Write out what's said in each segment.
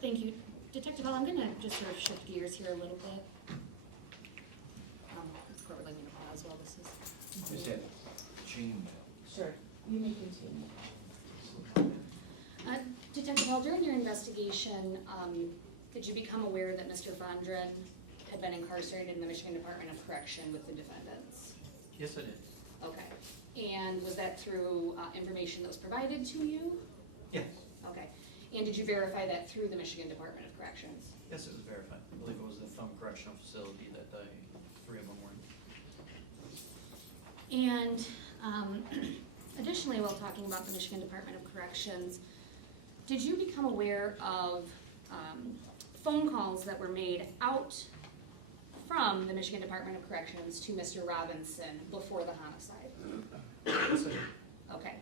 thank you. Detective Hall, I'm going to just sort of shift gears here a little bit. Court would like me to pause while this is. Just that chain mail. Sure, you may continue. Detective Hall, during your investigation, did you become aware that Mr. Vondren had been incarcerated in the Michigan Department of Correction with the defendants? Yes, I did. Okay. And was that through information that was provided to you? Yes. Okay. And did you verify that through the Michigan Department of Corrections? Yes, it was verified. I believe it was the Thumb Correctional Facility that day, 3 of them were. And additionally, while talking about the Michigan Department of Corrections, did you become aware of phone calls that were made out from the Michigan Department of Corrections to Mr. Robinson before the homicide? Yes, I did. Okay.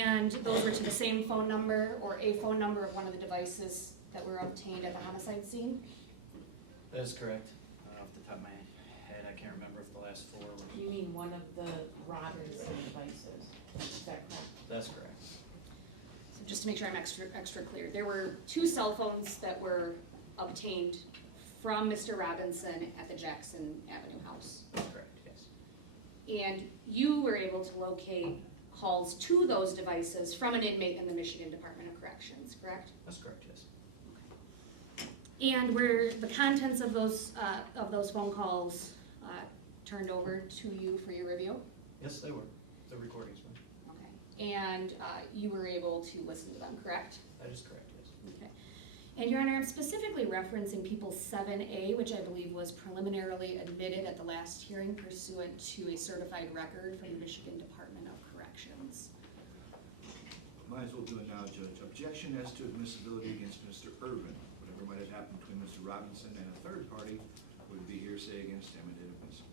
And those were to the same phone number or a phone number of one of the devices that were obtained at the homicide scene? That is correct. Off the top of my head, I can't remember if the last 4 were. You mean one of the Robinson devices, is that correct? That's correct. So just to make sure I'm extra clear, there were 2 cell phones that were obtained from Mr. Robinson at the Jackson Avenue house. That's correct, yes. And you were able to locate calls to those devices from an inmate in the Michigan Department of Corrections, correct? That's correct, yes. And were the contents of those phone calls turned over to you for your review? Yes, they were. The recordings were. Okay. And you were able to listen to them, correct? That is correct, yes. Okay. And Your Honor, I'm specifically referencing People 7A, which I believe was preliminarily admitted at the last hearing pursuant to a certified record from the Michigan Department of Corrections. Might as well do it now, Judge. Objection as to admissibility against Mr. Urban. Whatever might have happened between Mr. Robinson and a third party would be hearsay against him and inadmissible.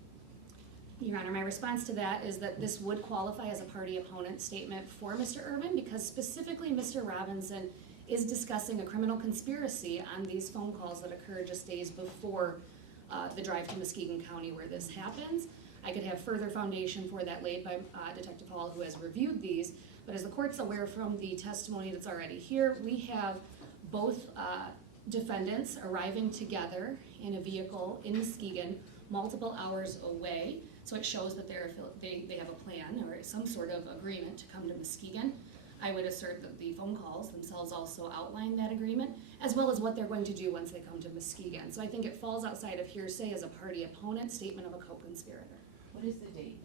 Your Honor, my response to that is that this would qualify as a party opponent statement for Mr. Urban because specifically Mr. Robinson is discussing a criminal conspiracy on these phone calls that occurred just days before the drive to Muskegon County where this happens. I could have further foundation for that laid by Detective Hall, who has reviewed these, but as the court's aware from the testimony that's already here, we have both defendants arriving together in a vehicle in Muskegon multiple hours away. So it shows that they have a plan or some sort of agreement to come to Muskegon. I would assert that the phone calls themselves also outline that agreement, as well as what they're going to do once they come to Muskegon. So I think it falls outside of hearsay as a party opponent statement of a co-conspirator. What is the date?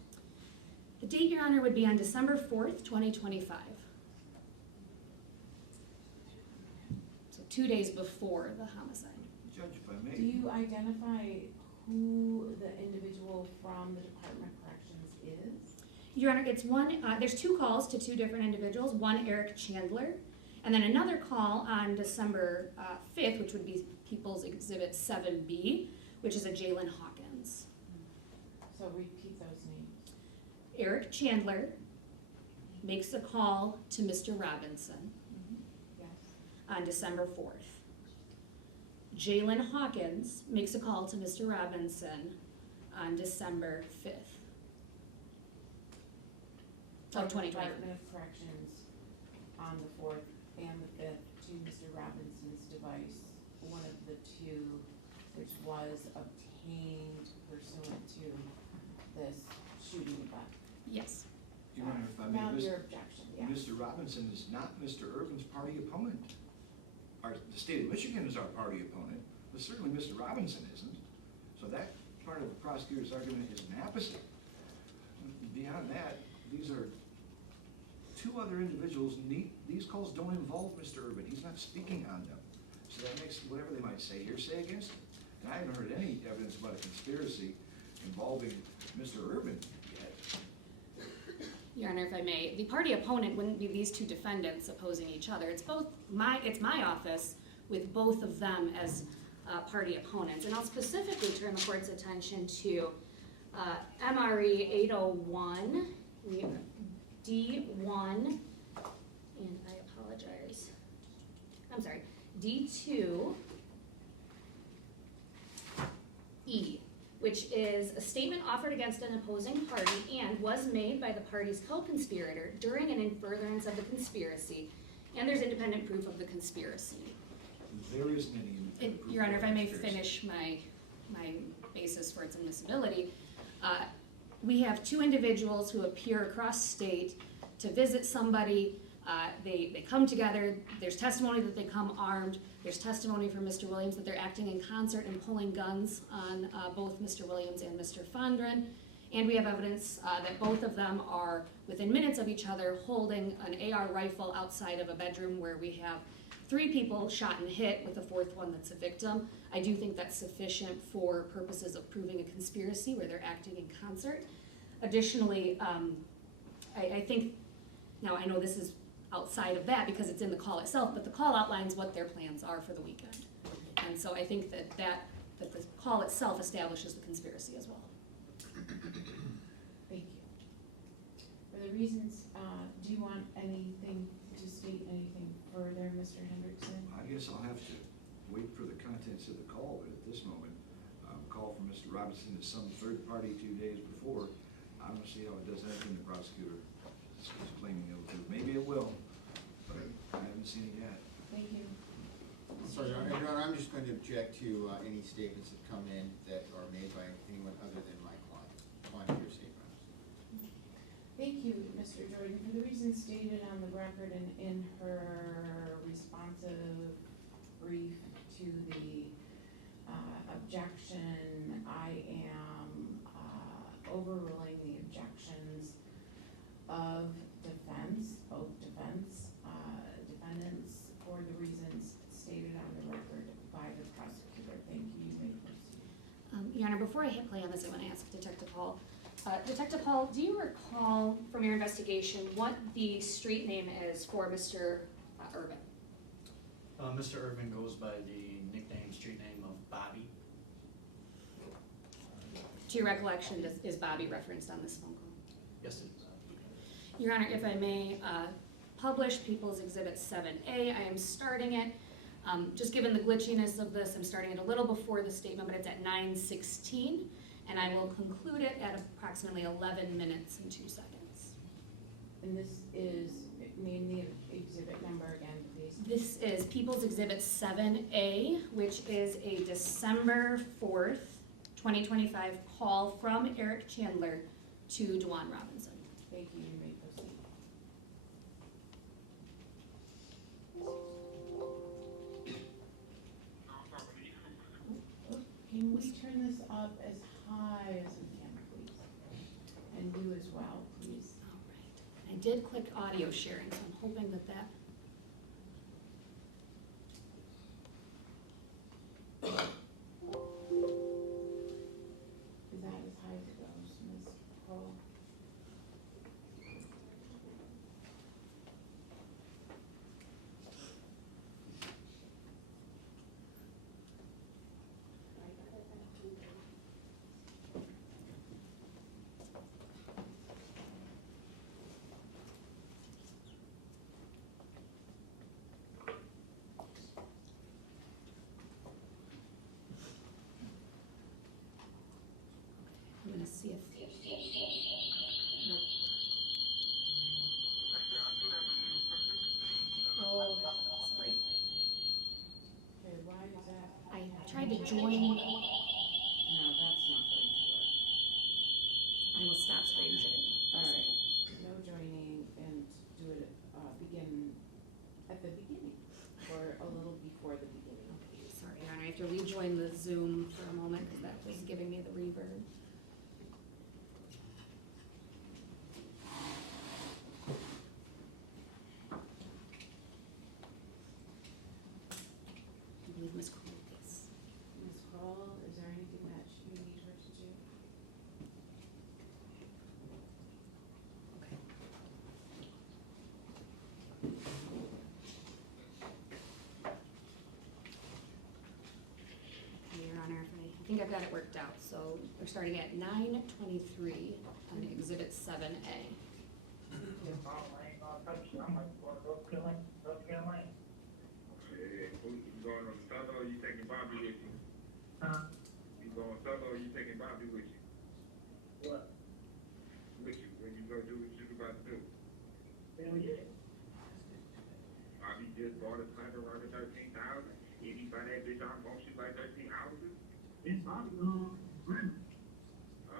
The date, Your Honor, would be on December 4th, 2025. So 2 days before the homicide. Judge, if I may. Do you identify who the individual from the Department of Corrections is? Your Honor, it's one, there's 2 calls to 2 different individuals, one Eric Chandler, and then another call on December 5th, which would be People's Exhibit 7B, which is a Jalen Hawkins. So repeat those names. Eric Chandler makes a call to Mr. Robinson Yes. on December 4th. Jalen Hawkins makes a call to Mr. Robinson on December 5th. Of 2020. Department of Corrections on the 4th and the 5th to Mr. Robinson's device, one of the 2 which was obtained pursuant to this shooting event. Yes. Your Honor, if I may. Now your objection, yeah. Mr. Robinson is not Mr. Urban's party opponent. The state of Michigan is our party opponent, but certainly Mr. Robinson isn't. So that part of the prosecutor's argument is an opposite. Beyond that, these are 2 other individuals. These calls don't involve Mr. Urban. He's not speaking on them. So that makes whatever they might say hearsay against him. And I haven't heard any evidence about a conspiracy involving Mr. Urban yet. Your Honor, if I may, the party opponent wouldn't be these 2 defendants opposing each other. It's my office with both of them as party opponents. And I'll specifically turn the court's attention to MRE 801, D1, and I apologize. I'm sorry, D2E, which is a statement offered against an opposing party and was made by the party's co-conspirator during and in furtherance of the conspiracy, and there's independent proof of the conspiracy. There isn't any independent proof. Your Honor, if I may of conspiracy. finish my basis for its admissibility. We have two individuals who appear across state to visit somebody. They come together. There's testimony that they come armed. There's testimony from Mr. Williams that they're acting in concert and pulling guns on both Mr. Williams and Mr. Fondren. And we have evidence that both of them are within minutes of each other holding an AR rifle outside of a bedroom where we have 3 people shot and hit with the 4th one that's a victim. I do think that's sufficient for purposes of proving a conspiracy where they're acting in concert. Additionally, I think, now I know this is outside of that because it's in the call itself, but the call outlines what their plans are for the weekend. And so I think that the call itself establishes the conspiracy as well. Thank you. For the reasons, do you want anything to state anything further, Mr. Hendrickson? I guess I'll have to wait for the contents of the call, but at this moment, call from Mr. Robinson to some third party 2 days before. I don't see how it does anything the prosecutor is claiming it will do. Maybe it will, but I haven't seen it yet. Thank you. Sorry, Your Honor, I'm just going to object to any statements that come in that are made by anyone other than my client, on hearsay grounds. Thank you, Mr. Jordan. For the reasons stated on the record and in her responsive brief to the objection, I am overruling the objections of defense, both defendants, for the reasons stated on the record by the prosecutor. Thank you. You may proceed. Your Honor, before I hit play on this, I want to ask Detective Hall. Detective Hall, do you recall from your investigation what the street name is for Mr. Irvin? Mr. Irvin goes by the nickname, street name of Bobby. To your recollection, is Bobby referenced on this phone call? Yes, it is. Your Honor, if I may publish People's Exhibit 7A, I am starting it. Just given the glitchiness of this, I'm starting it a little before the statement, but it's at 9:16, and I will conclude it at approximately 11 minutes and 2 seconds. And this is, name the exhibit number again, please. This is People's Exhibit 7A, which is a December 4th, 2025 call from Eric Chandler to DeJuan Robinson. Thank you. You may proceed. Can we turn this up as high as we can, please? And you as well, please. All right. I did click audio sharing, so I'm hoping that that. Is that as high as it goes, Ms. Kroll? I'm gonna see if. Nope. Oh, sorry. Okay, why is that? I tried to join. No, that's not going to work. I will stop screen sharing. All right, no joining, and do it, begin at the beginning, or a little before the beginning. Sorry, Your Honor, I have to rejoin the Zoom for a moment because that was giving me the reverb. I believe Ms. Kroll is. Ms. Kroll, is there anything that you need her to do? Okay. Your Honor, I think I've got it worked out, so we're starting at 9:23 on Exhibit 7A. Hey, you going on solo or you taking Bobby with you? Huh? You going solo or you taking Bobby with you? What? With you, when you go do what you about to do. Hell yeah. Bobby just bought a sniper rifle 13,000. If you buy that bitch off, won't you like 13 houses? It's Bobby, Oh,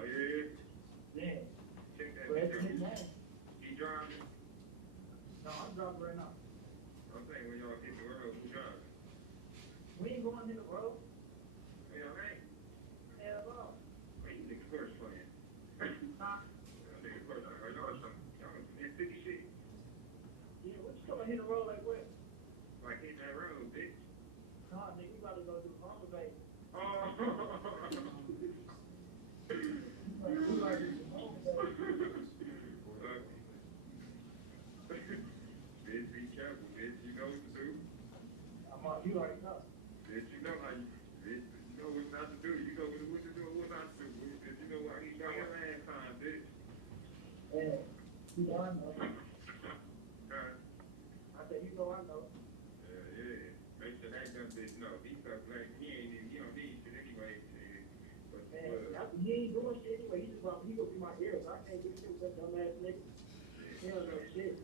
yeah? yeah, Check that but bitch it's his out. name. He driving? No, I'm driving right now. I'm saying when y'all hit the road, who driving? We ain't going in the road. You know what I mean? Hell no. Where you niggas first playing? Huh? Y'all niggas first, I know some, y'all some city shit. Yeah, what you coming hit the road like where? Like hitting that road, bitch. Nah, nigga, we about to go do Humble Bay. Oh. Like, we about to do Humble Bay. Bitch, be careful, bitch. You know what to do. I'm on, you already know. Bitch, you know how you, bitch, you know what not to do. You know what to do and what not to do. Bitch, you know how you got your last time, bitch. Yeah, you know I know. Huh? I said, you know I know. Yeah. Make sure that dumb bitch know. He stuff like, he don't need shit anyway. Shit. But, Man, he ain't doing shit anyway. He just about, he gonna be my hero. So I can't do shit with that dumbass nigga. He don't know shit.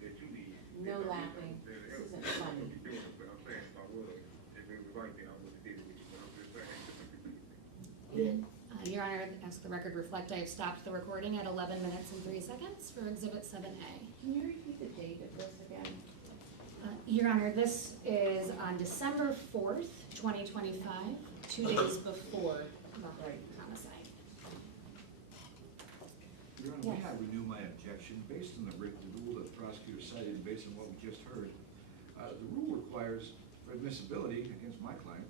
that you need. No laughing. This isn't funny. What you doing, but I'm saying if I would, if it was right, then I would have did it with you, but I'm just saying. Your Honor, as the record reflect, I have stopped the recording at 11 minutes and 3 seconds for Exhibit 7A. Can you repeat the date of this again? Your Honor, this is on December 4th, 2025, 2 days before the homicide. Your Honor, may I renew my objection based on the rule that the prosecutor cited, and based on what we just heard? The rule requires for admissibility against my client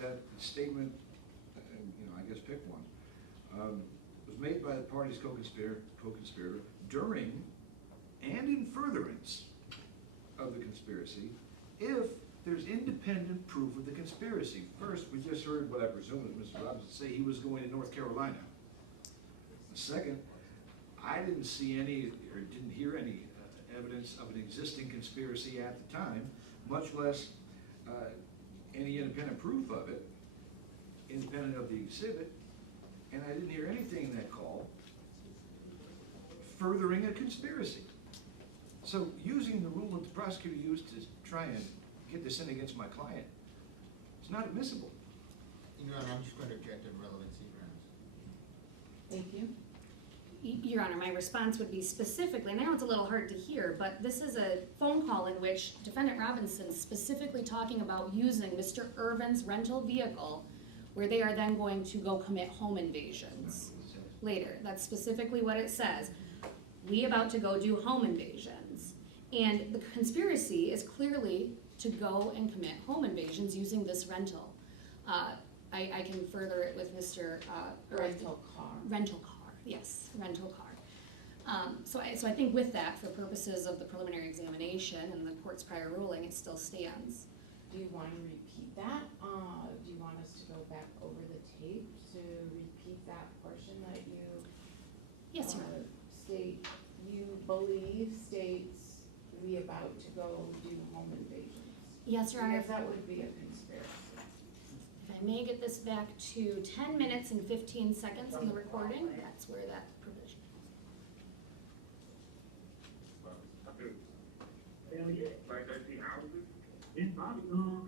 that the statement, I guess pick one, was made by the party's co-conspirator during and in furtherance of the conspiracy if there's independent proof of the conspiracy. First, we just heard what I presume is Mr. Robinson say he was going to North Carolina. Second, I didn't see any or didn't hear any evidence of an existing conspiracy at the time, much less any independent proof of it, independent of the exhibit, and I didn't hear anything in that call furthering a conspiracy. So using the rule that the prosecutor used to try and get this in against my client, it's not admissible. Your Honor, I'm just going to object on relevancy grounds. Thank you. Your Honor, my response would be specifically, and I know it's a little hard to hear, but this is a phone call in which Defendant Robinson is specifically talking about using Mr. Irvin's rental vehicle, where they are then going to go commit home invasions later. That's specifically what it says. We about to go do home invasions. And the conspiracy is clearly to go and commit home invasions using this rental. I can further it with Mr. Rental car. Rental car, yes, rental car. So I think with that, for purposes of the preliminary examination and the court's prior ruling, it still stands. Do you want to repeat that? Do you want us to go back over the tape to repeat that portion that you Yes, Your Honor. states we about to go do home invasions? Yes, Your Honor. Because that would be a conspiracy. If I may get this back to 10 minutes and 15 seconds in the recording, that's where that provision is. I do. Hell yeah. Like 13 houses? It's Bobby, Oh,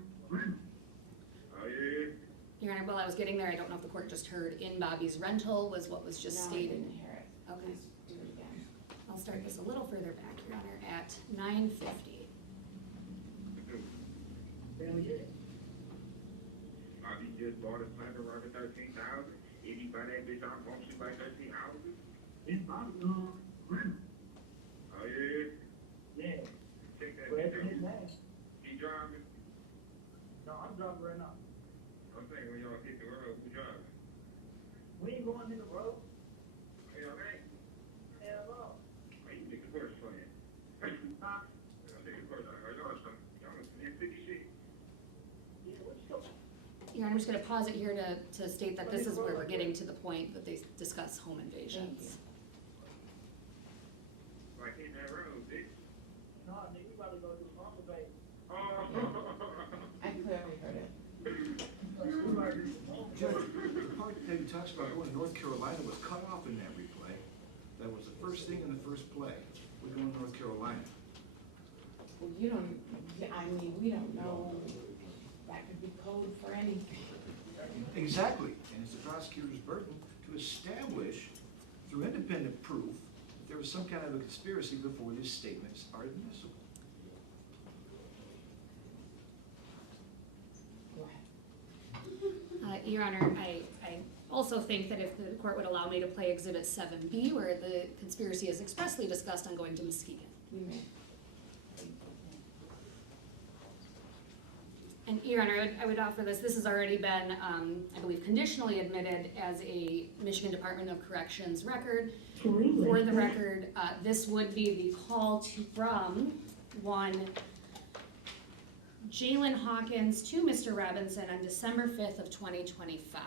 yeah. Your Honor, while I was getting there, I don't know if the court just heard in Bobby's rental was what was just No, I stated. didn't hear it. Okay. Please do it again. I'll start this a little further back, Your Honor, at 9:50. hell yeah. Bobby just bought a sniper rifle 13,000. If you buy that bitch off, won't you buy 13 houses? It's Bobby, Oh, yeah. yeah, Check that but bitch it's his out. name. He driving? No, I'm driving right now. I'm saying when y'all hit the road, who driving? We ain't going in the road. You know what I mean? Hell no. Why you niggas first playing? Huh? Y'all niggas first, I know some, y'all some city shit. Yeah, what you talking? Your Honor, I'm just gonna pause it here to state that this is where we're getting to the point that they discuss home invasions. Like hitting that road, bitch. No, nigga, we about to go do Humble Bay. Oh. I clearly heard it. Like, we about to do Humble Bay. Judge, the part that he talks about going to North Carolina was cut off in that replay. That was the first thing in the first play. We're going to North Carolina. Well, Yeah, I mean, we don't know, that could be code for anything. Exactly, and it's the prosecutor's burden to establish through independent proof that there was some kind of a conspiracy before these statements are admissible. Go ahead. Your Honor, I also think that if the court would allow me to play Exhibit 7B, where the conspiracy is expressly discussed on going to Muskegon. You may. And Your Honor, I would offer this. This has already been, I believe, conditionally admitted as a Michigan Department of Corrections record. For the record, this would be the call from one Jalen Hawkins to Mr. Robinson on December 5th of 2025.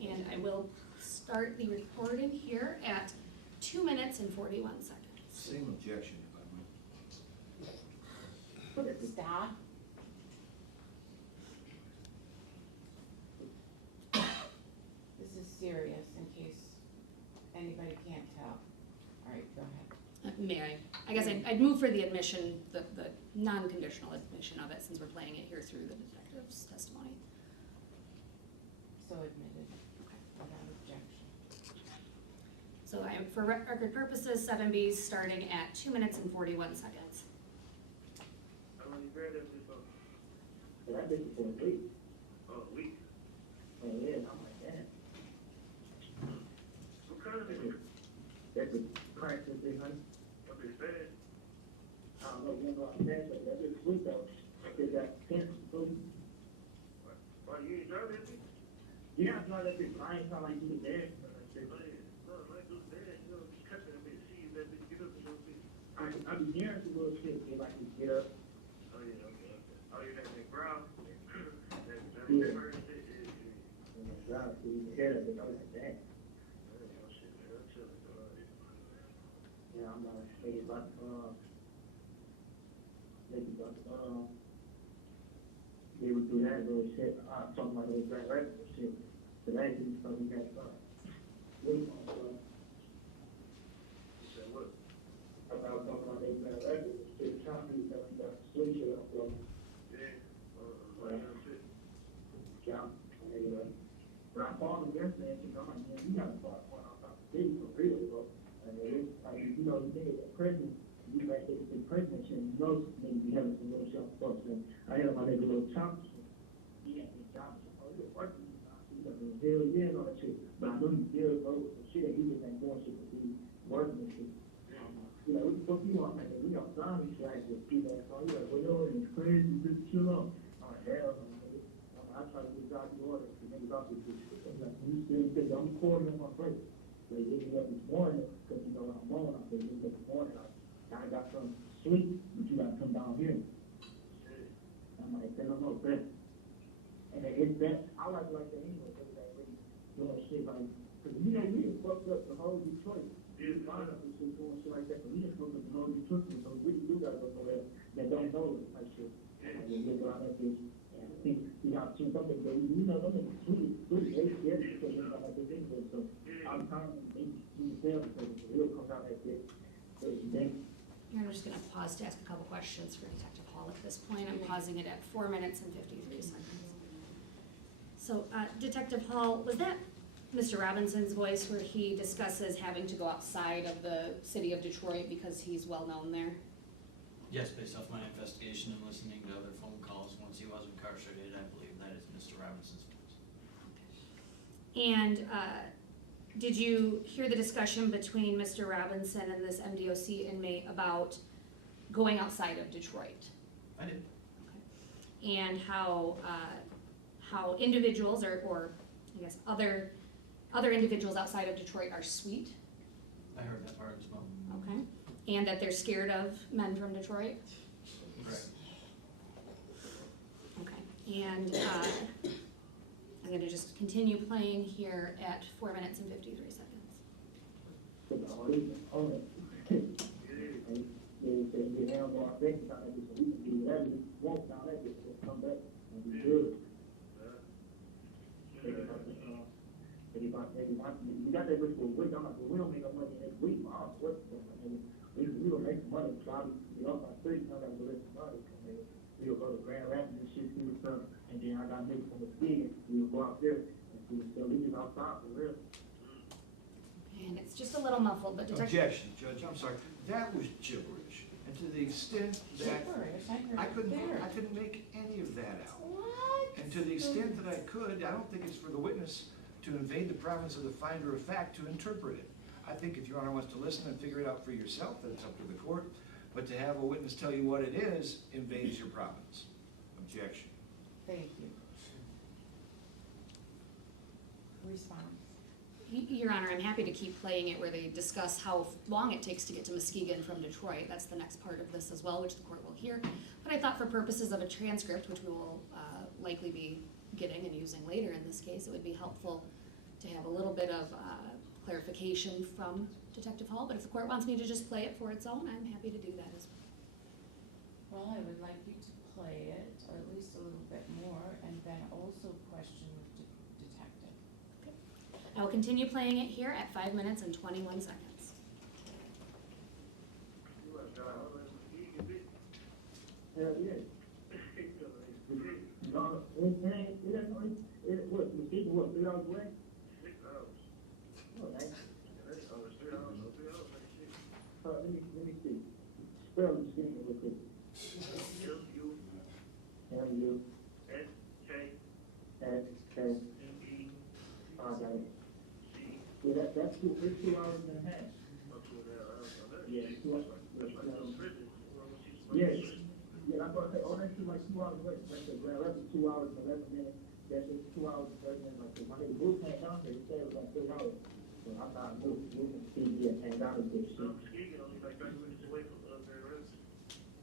And I will start the recording here at 2 minutes and 41 seconds. Same objection, if I might. Stop. This is serious, in case anybody can't tell. All right, go ahead. May I? I guess I'd move for the admission, the non-conditional admission of it, since we're playing it here through the detective's testimony. So admitted, without objection. So I am, for record purposes, 7B starting at 2 minutes and 41 seconds. How long you been there before? But I did it for a week. Oh, a week. Oh, yeah, I'm like, damn. What kind of nigga? That's a practice thing, honey. What they said? I don't know, you know, I'm saying, but that bitch sweet though. They got cancer, so. Why you ain't driving that bitch? Yeah, I know that bitch, I ain't sound like you was there. No, like those dads, you know, just cut that bitch, see if that bitch get up and go bitch. I be hearing some little shit, they like to get up. Oh, yeah, okay. Oh, you had that growl? That Yeah. first shit, And then drive, so you can hear that bitch, I was like, damn. Oh, shit, man, I'm chilling, Yeah, I'm like, maybe about, they would do that little shit, I'm talking about those black rifle shit. Today, he told me that, wait on, You said what? I was talking about those black rifle shit, trying to do that, switch it up, bro. Yeah. Like that shit. Yeah, anyway. But I called him yesterday and said, man, you gotta start going out the city for real, bro. And it's, I mean, you know, the niggas at prison, you like they in prison shit, you know, niggas be having some little shit fucks, and I had my nigga little chomp shit. He had his job, oh, you're working, he's like, hell yeah, and all that shit. But I know he's still, bro, some shit that he just ain't doing shit, but he's working and shit. You know, what the fuck you want, man? We got time, he's like, just keep that song. He's like, well, yo, it's crazy, just chill out. I'm like, hell no, nigga. I try to get job in order, because niggas out there, I'm like, you still think I'm recording on my break. They hit me up this morning, because you know what I'm on, I said, hit me up this morning, I got some sleep, but you gotta come down here. I'm like, then I'm not bet. And it's that, I like that anyway, because that really doing shit like, because you know, we just fucked up the whole Detroit. We find out this shit doing shit like that, but we just fucked up the whole Detroit, so we really do gotta go somewhere that don't know it, like shit. And we get around that bitch, and I think we got to something, but you know, them niggas sweet, they scared because they got like this English, so I'm trying to make you fail, because it'll come out that bitch. So you think, Here, I'm just gonna pause to ask a couple questions for Detective Hall at this point. I'm pausing it at 4 minutes and 53 seconds. So, Detective Hall, was that Mr. Robinson's voice where he discusses having to go outside of the city of Detroit because he's well-known there? Yes, based off my investigation and listening to other phone calls, once he was incarcerated, I believe that is Mr. Robinson's voice. And, did you hear the discussion between Mr. Robinson and this MDOC inmate about going outside of Detroit? I did. And how individuals or I guess other individuals outside of Detroit are sweet, I heard that part as well. okay? And that they're scared of men from Detroit? Correct. Okay, and, I'm gonna just continue playing here at 4 minutes and 53 seconds. but all these, all that. And they have more things down there, so we can do whatever we want down there, just come back and be good. We got that bitch for a week, I'm like, well, we don't make no money next week, what we will make money, probably, you know, my street, I gotta go get some money, and then we'll go to Grand Rapids and shit, see what's up, and then I got niggas from the city, we'll go out there, and see what's up, we just outside for real. And it's just a little muffled, but Detective. Objection, Judge, I'm sorry, that was gibberish, and to the extent that Gibberish, I heard couldn't, it there. I couldn't make any of that out. What? And to the extent that I could, I don't think it's for the witness to invade the province of the finder of fact to interpret it. I think if Your Honor wants to listen and figure it out for yourself, then it's up to the court. But to have a witness tell you what it is invades your province. Objection. Thank you. Response. Your Honor, I'm happy to keep playing it where they discuss how long it takes to get to Muskegon from Detroit. That's the next part of this as well, which the court will hear. But I thought for purposes of a transcript, which we will likely be getting and using later in this case, it would be helpful to have a little bit of clarification from Detective Hall. But if the court wants me to just play it for its own, I'm happy to do that as well. Well, I would like you to play it, or at least a little bit more, and then also question the detective. I will continue playing it here at 5 minutes and 21 seconds. Hell, yeah. No, what, you speaking, what, 3 hours away? 6 hours. Oh, nice. That's over 3 hours, so 3 hours, like shit. Let me see. Spell the speaking real quick. U, M-U, S, K, S-K, E, got it. C, Yeah, that's two, it's 2 hours and a half. up to that. Yeah, That's like those prisons. Yeah, yeah, that's what I said, oh, that's like 2 hours away, like the Grand Rapids, 2 hours and 11 minutes, that's just 2 hours and 30 minutes, like, my nigga Bruce came down there, he said it was like 3 hours. So I thought Bruce and Steve, yeah, came down and did shit. Muskegon only like 30 minutes away from Grand Rapids.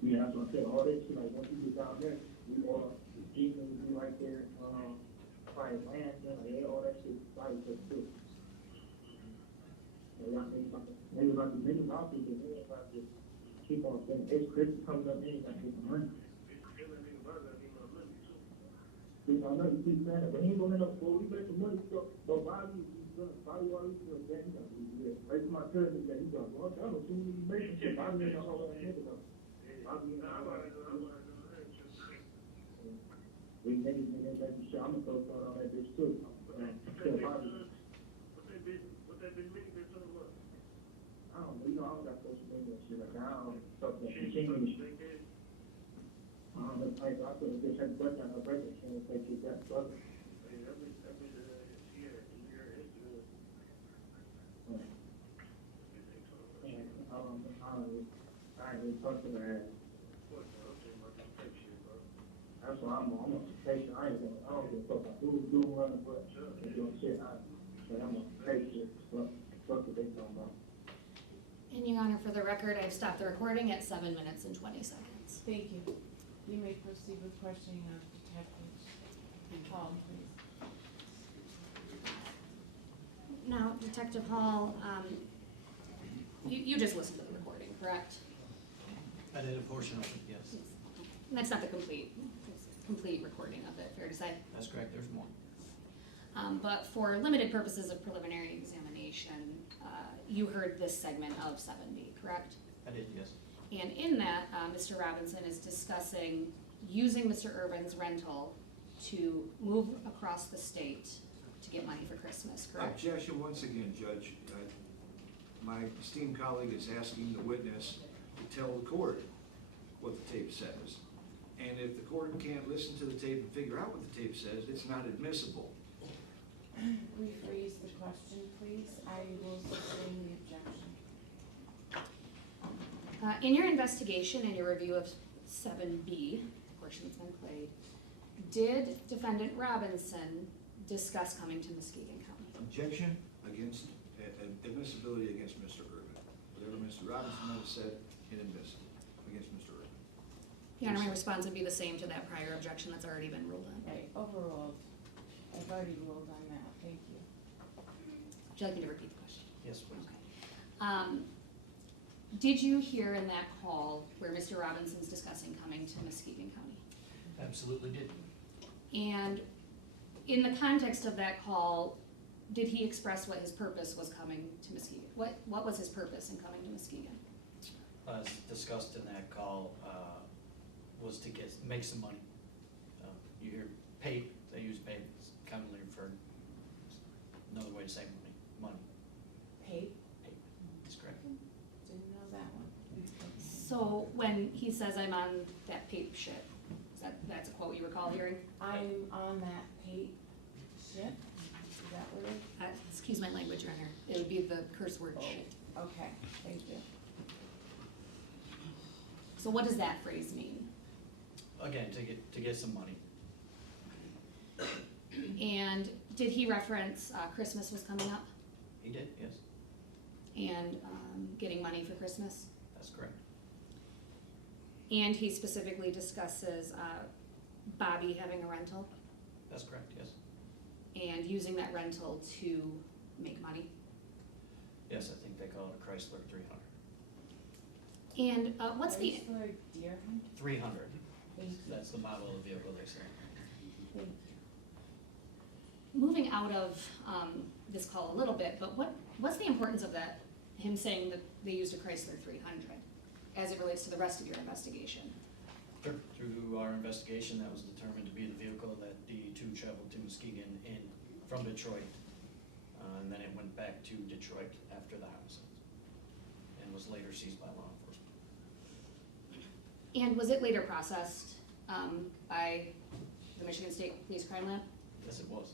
Yeah, that's what I said, all this shit, like, once you get down there, we all, Stephen would be right there, probably Lansing, like, yeah, all that shit, probably just too. Yeah, y'all think something, maybe about the niggas out there, they ain't about to keep on saying, it's Christmas coming up, they ain't got to get some money. It's killing me about that, he my money too. I know you keep saying that, but he ain't gonna end up, well, we make some money, so, but Bobby, he's gonna, Bobby always gonna get, you know, right to my cousin, that he's gonna, well, I don't see you making shit, Bobby ain't gonna hold that nigga though. Bobby ain't Nah, I gonna wanna hold know, that. that. We niggas been in that shit, I'm gonna throw something on that bitch too. Tell Bobby, What that bitch mean, bitch, on what? I don't know, you know, I don't got social media and shit, like, I don't, stuff that, she She can't even, they did. I don't know, like, I put a bitch had a button on her birthday, she ain't say she got brother. Hey, that bitch, she had a year Instagram. I ain't even talk to her ass. What, bro, I'm saying about this fake shit, bro. That's why I'm on patient. I don't give a fuck about who's doing what and what. They doing shit. But I'm on patient. Fuck what they talking about. And Your Honor, for the record, I've stopped the recording at 7 minutes and 20 seconds. Thank you. You may proceed with questioning of Detective Hall, please. Now, Detective Hall, you just listened to the recording, correct? I did a portion of it, yes. And that's not the complete recording of it, fair to say? That's correct, there's more. But for limited purposes of preliminary examination, you heard this segment of 7B, correct? I did, yes. And in that, Mr. Robinson is discussing using Mr. Urban's rental to move across the state to get money for Christmas, correct? Objection once again, Judge. My esteemed colleague is asking the witness to tell the court what the tape says. And if the court can't listen to the tape and figure out what the tape says, it's not admissible. Rephrase the question, please. I will sustain the objection. In your investigation and your review of 7B, portion's been played, did Defendant Robinson discuss coming to Muskegon County? Objection against, admissibility against Mr. Urban. Whatever Mr. Robinson might have said, inadmissible against Mr. Urban. Your Honor, my response would be the same to that prior objection that's already been ruled on. Right, overruled. I've already ruled on that. Thank you. Would you like me to repeat the question? Yes, please. Okay. Did you hear in that call where Mr. Robinson's discussing coming to Muskegon County? Absolutely did. And in the context of that call, did he express what his purpose was coming to Muskegon? What was his purpose in coming to Muskegon? as discussed in that call, was to make some money. You hear pape, they use pape, it's commonly referred, another way to say money, Pape, pape, that's correct. didn't know that one. So when he says I'm on that pape ship, that's a quote you recall hearing? I'm on that pape ship, is that what it? Excuse my language, Your Honor. It would be the curse word ship. Okay, thank you. So what does that phrase mean? Again, to get some money. And did he reference Christmas was coming up He did, yes, and getting money for Christmas? that's correct. And he specifically discusses Bobby having a rental That's correct, yes. and using that rental to make money. Yes, I think they call it a Chrysler 300. And what's the, Chrysler Deer Hunt? 300, Thank you. that's the model of the vehicle they say. Thank you. moving out of this call a little bit, but what's the importance of that, him saying that they used a Chrysler 300 as it relates to the rest of your investigation? Sure. Through our investigation, that was determined to be the vehicle that D2 traveled to Muskegon from Detroit. And then it went back to Detroit after the homicide and was later seized by law enforcement. And was it later processed by the Michigan State Police Crime Lab? Yes, it was.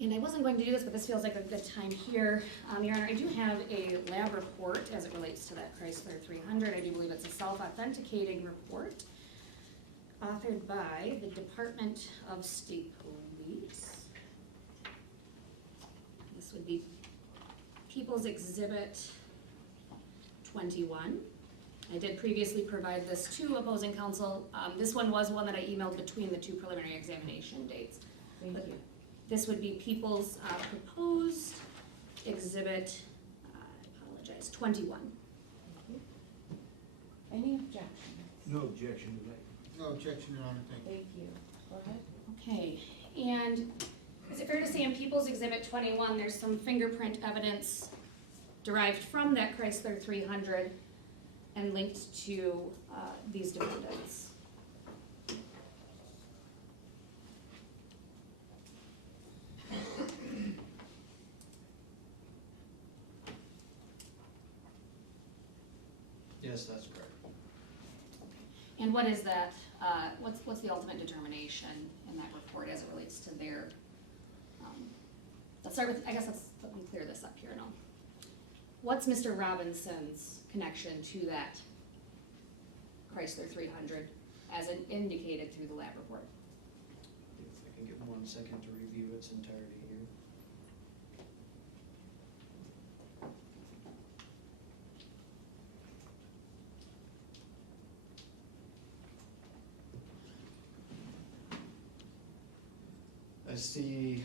And I wasn't going to do this, but this feels like a good time here. Your Honor, I do have a lab report as it relates to that Chrysler 300. I do believe it's a self-authenticating report authored by the Department of State Police. This would be People's Exhibit 21. I did previously provide this to opposing counsel. This one was one that I emailed between the two preliminary examination dates. Thank you. This would be People's Proposed Exhibit, I apologize, 21. Any objections? No objection to that. No objection, Your Honor, thank you. Thank you. Go ahead. Okay, and is it fair to say in People's Exhibit 21, there's some fingerprint evidence derived from that Chrysler 300 and linked to these defendants? Yes, that's correct. And what is that, what's the ultimate determination in that report as it relates to their, let's start with, I guess let me clear this up here now. What's Mr. Robinson's connection to that Chrysler 300 as indicated through the lab report? If I can get 1 second to review its entirety here. I see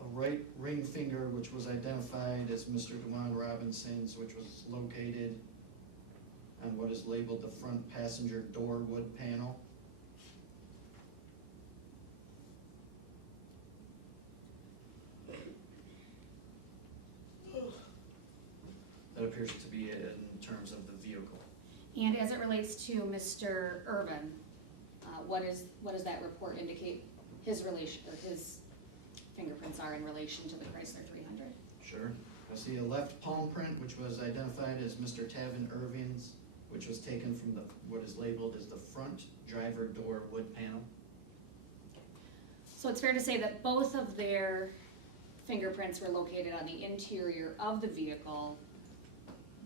a right ring finger which was identified as Mr. DeJuan Robinson's, which was located on what is labeled the front passenger door wood panel. That appears to be it in terms of the vehicle. And as it relates to Mr. Irvin, what does that report indicate his relation, or his fingerprints are in relation to the Chrysler 300? Sure. I see a left palm print, which was identified as Mr. Tavin Irvin's, which was taken from what is labeled as the front driver door wood panel. So it's fair to say that both of their fingerprints were located on the interior of the vehicle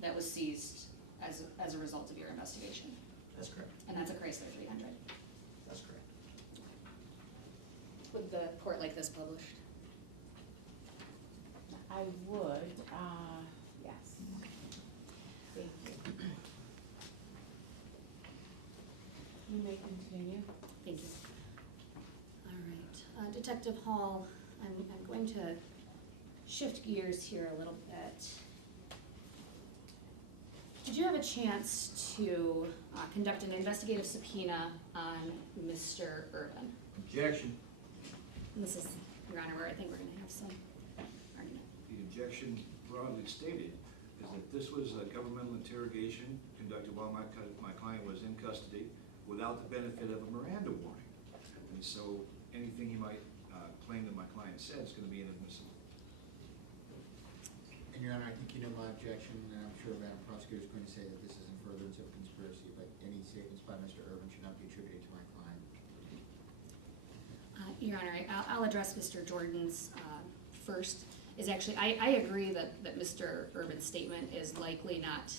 that was seized as a result of your investigation? That's correct. And that's a Chrysler 300? That's correct. Would the court like this published? I would, yes. Thank you. You may continue. Thank you. All right, Detective Hall, I'm going to shift gears here a little bit. Did you have a chance to conduct an investigative subpoena on Mr. Irvin? Objection. And this is, Your Honor, where I think we're gonna have some argument. The objection broadly stated is that this was a governmental interrogation conducted while my client was in custody without the benefit of a Miranda warning. And so anything he might claim that my client said is going to be inadmissible. And Your Honor, I think you know my objection, and I'm sure Madam Prosecutor is going to say that this is in furtherance of conspiracy, but any statements by Mr. Urban should not be attributed to my client. Your Honor, I'll address Mr. Jordan's first. Is actually, I agree that Mr. Urban's statement is likely not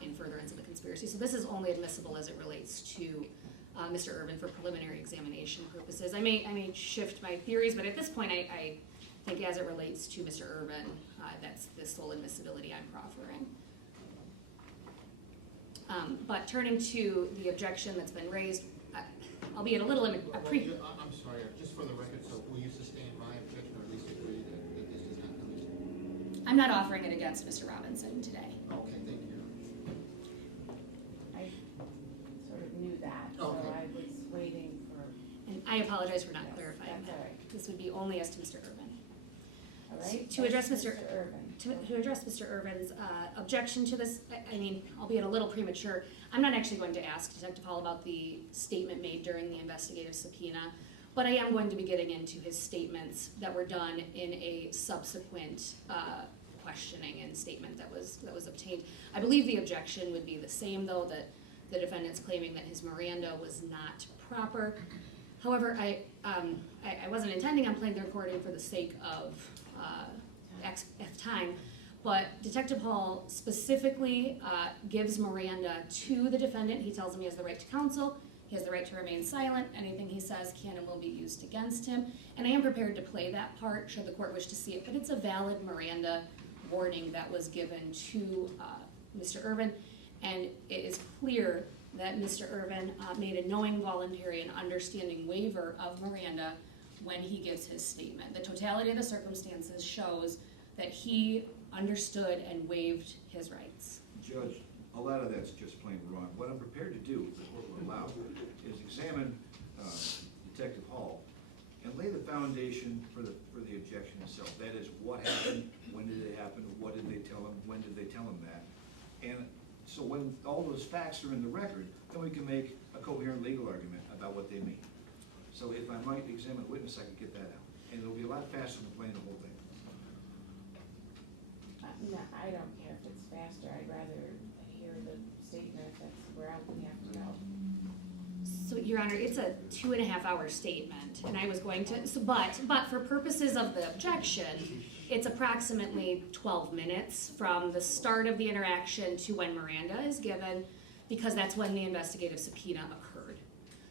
in furtherance of the conspiracy. So this is only admissible as it relates to Mr. Urban for preliminary examination purposes. I may shift my theories, but at this point, I think as it relates to Mr. Urban, that's the sole admissibility I'm proffering. But turning to the objection that's been raised, albeit a little I'm sorry, just for the record, so will you sustain my objection, or at least agree that this does not come into? I'm not offering it against Mr. Robinson today. Okay, thank you. I sort of knew that, so Okay. I was waiting for, And I apologize for not Yes, clarifying that's that. all right. This would be only as to Mr. Urban. all right? To address That's Mr. Urban. To address Mr. Urban's objection to this, I mean, albeit a little premature, I'm not actually going to ask Detective Hall about the statement made during the investigative subpoena, but I am going to be getting into his statements that were done in a subsequent questioning and statement that was obtained. I believe the objection would be the same, though, that the defendant's claiming that his Miranda was not proper. However, I wasn't intending on playing the recording for the sake of time, but Detective Hall specifically gives Miranda to the defendant. He tells him he has the right to counsel, he has the right to remain silent, anything he says can and will be used against him, and I am prepared to play that part should the court wish to see it, but it's a valid Miranda warning that was given to Mr. Urban, and it is clear that Mr. Urban made a knowing, voluntary, and understanding waiver of Miranda when he gives his statement. The totality of the circumstances shows that he understood and waived his rights. Judge, a lot of that's just plain wrong. What I'm prepared to do, if the court will allow, is examine Detective Hall and lay the foundation for the objection itself. That is, what happened, when did it happen, what did they tell him, when did they tell him that? And so when all those facts are in the record, then we can make a coherent legal argument about what they mean. So if I might examine a witness, I could get that out. And it'll be a lot faster than playing the whole thing. No, I don't care if it's faster, I'd rather hear the statement if that's where we have to go. So, Your Honor, it's a 2.5-hour statement, and I was going to, but for purposes of the objection, it's approximately 12 minutes from the start of the interaction to when Miranda is given, because that's when the investigative subpoena occurred.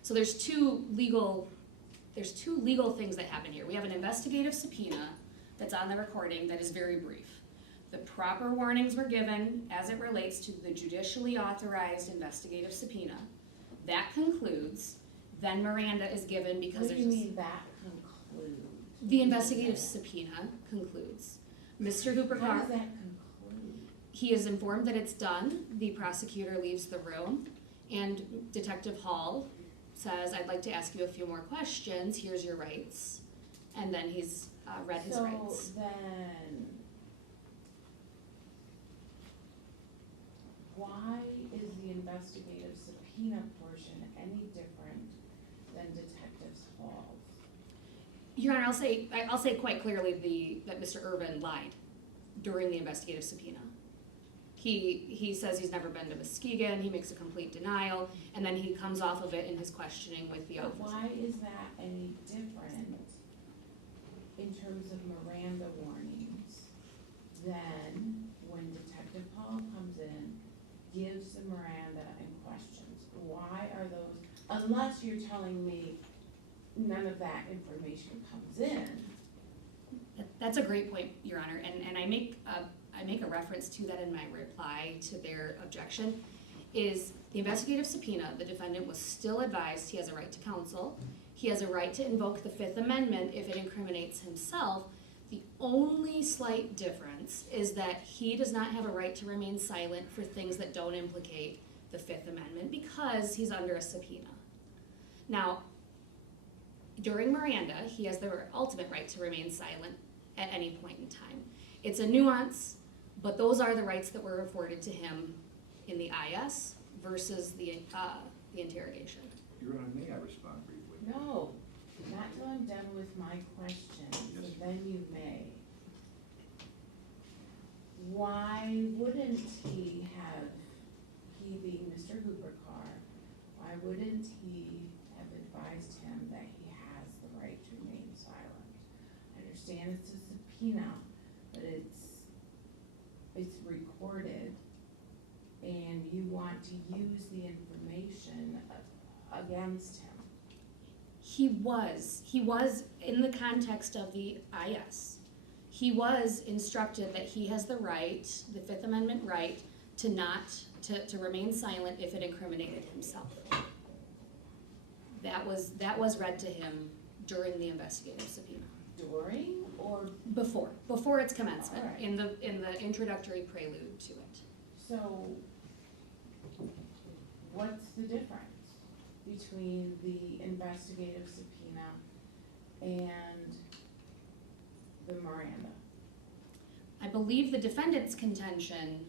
So there's two legal things that happen here. We have an investigative subpoena that's on the recording that is very brief. The proper warnings were given as it relates to the judicially authorized investigative subpoena. That concludes, then Miranda is given because What do there's you mean that concludes? the investigative subpoena concludes. Mr. Hooper How Carr, does that conclude? he is informed that it's done. The prosecutor leaves the room, and Detective Hall says, "I'd like to ask you a few more questions. Here's your rights," and then he's read his rights. So then, why is the investigative subpoena portion any different than Detective Hall's? Your Honor, I'll say quite clearly that Mr. Urban lied during the investigative subpoena. He says he's never been to Muskegon, he makes a complete denial, and then he comes off of it in his questioning with the But officer. why is that any different in terms of Miranda warnings than when Detective Hall comes in, gives the Miranda and questions? Why are those, unless you're telling me none of that information comes in? That's a great point, Your Honor, and I make a reference to that in my reply to their objection, is the investigative subpoena, the defendant was still advised he has a right to counsel, he has a right to invoke the Fifth Amendment if it incriminates himself. The only slight difference is that he does not have a right to remain silent for things that don't implicate the Fifth Amendment because he's under a subpoena. Now, during Miranda, he has the ultimate right to remain silent at any point in time. It's a nuance, But those are the rights that were afforded to him in the IS versus the interrogation. Your Honor, may I respond briefly? No, not till I'm done with my question, so Yes. then you may. Why wouldn't he being Mr. Hooper Carr, why wouldn't he have advised him that he has the right to remain silent? I understand it's a subpoena, but it's recorded, and you want to use the information against him. He was in the context of the IS. He was instructed that he has the right, the Fifth Amendment right, to remain silent if it incriminated himself. That was read to him during the investigative subpoena. During or Before its commencement, Alright. in the introductory prelude to it. so? What's the difference between the investigative subpoena and the Miranda? I believe the defendant's contention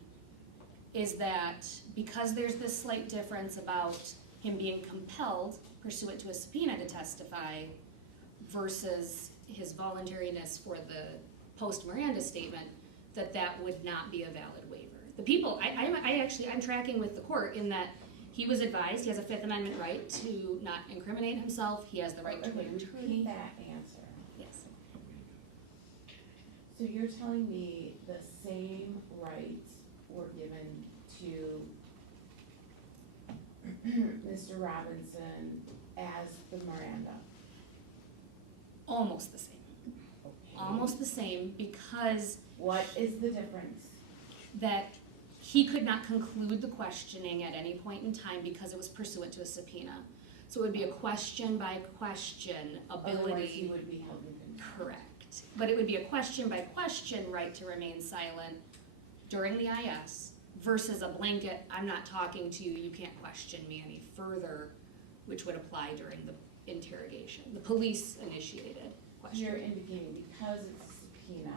is that because there's this slight difference about him being compelled pursuant to a subpoena to testify versus his voluntariness for the post-Miranda statement, that would not be a valid waiver. The people, I'm tracking with the court in that he was advised he has a Fifth Amendment right to not incriminate himself, he has the right to Okay, an attorney. repeat that answer. Yes. So you're telling me the same rights were given to Mr. Robinson as the Miranda? Almost the same. Okay. Almost the same, because What is the difference? that he could not conclude the questioning at any point in time because it was pursuant to a subpoena. So it would be a question by question Otherwise, he ability. would be held in contempt. Correct. But it would be a question by question right to remain silent during the IS versus a blanket, I'm not talking to you, you can't question me any further, which would apply during the interrogation, the police initiated question. You're indicating because it's a subpoena,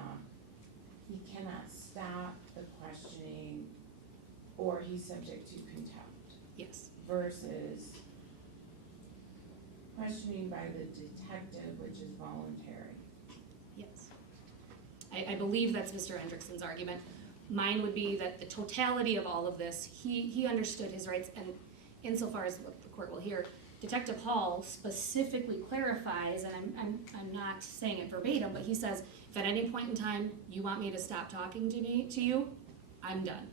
he cannot stop the questioning or he's subject to contempt Yes. versus questioning by the detective, which is voluntary. Yes. I believe that's Mr. Hendrickson's argument. Mine would be that the totality of all of this, he understood his rights, and insofar as what the court will hear, Detective Hall specifically clarifies, and I'm not saying it verbatim, but he says, if at any point in time you want me to stop talking to you, I'm done.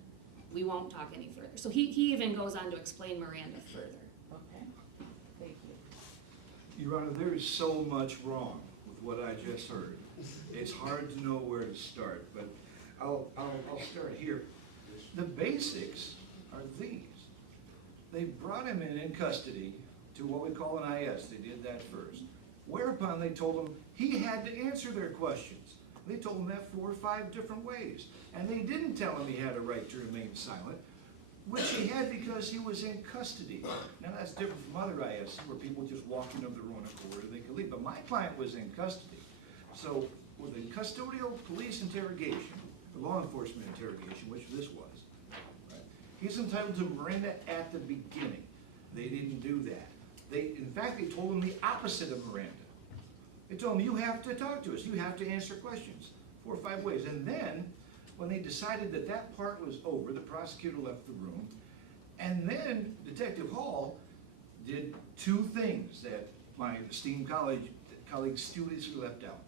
We won't talk any further. So he even goes on to explain Miranda further. Okay, thank you. Your Honor, there is so much wrong with what I just heard. It's hard to know where to start, but I'll start here. The basics are these. They brought him in custody to what we call an IS. They did that first. Whereupon they told him he had to answer their questions. They told him that 4 or 5 different ways. And they didn't tell him he had a right to remain silent, which he had because he was in custody. Now that's different from other IS where people just walk in of their own accord and they can leave. But my client was in custody. So with a custodial police interrogation, or law enforcement interrogation, which this was, right, he's entitled to Miranda at the beginning. They didn't do that. In fact, they told him the opposite of Miranda. They told him, you have to talk to us, you have to answer questions, 4 or 5 ways. And then, when they decided that that part was over, the prosecutor left the room, and then Detective Hall did 2 things that my esteemed colleague studiously left out.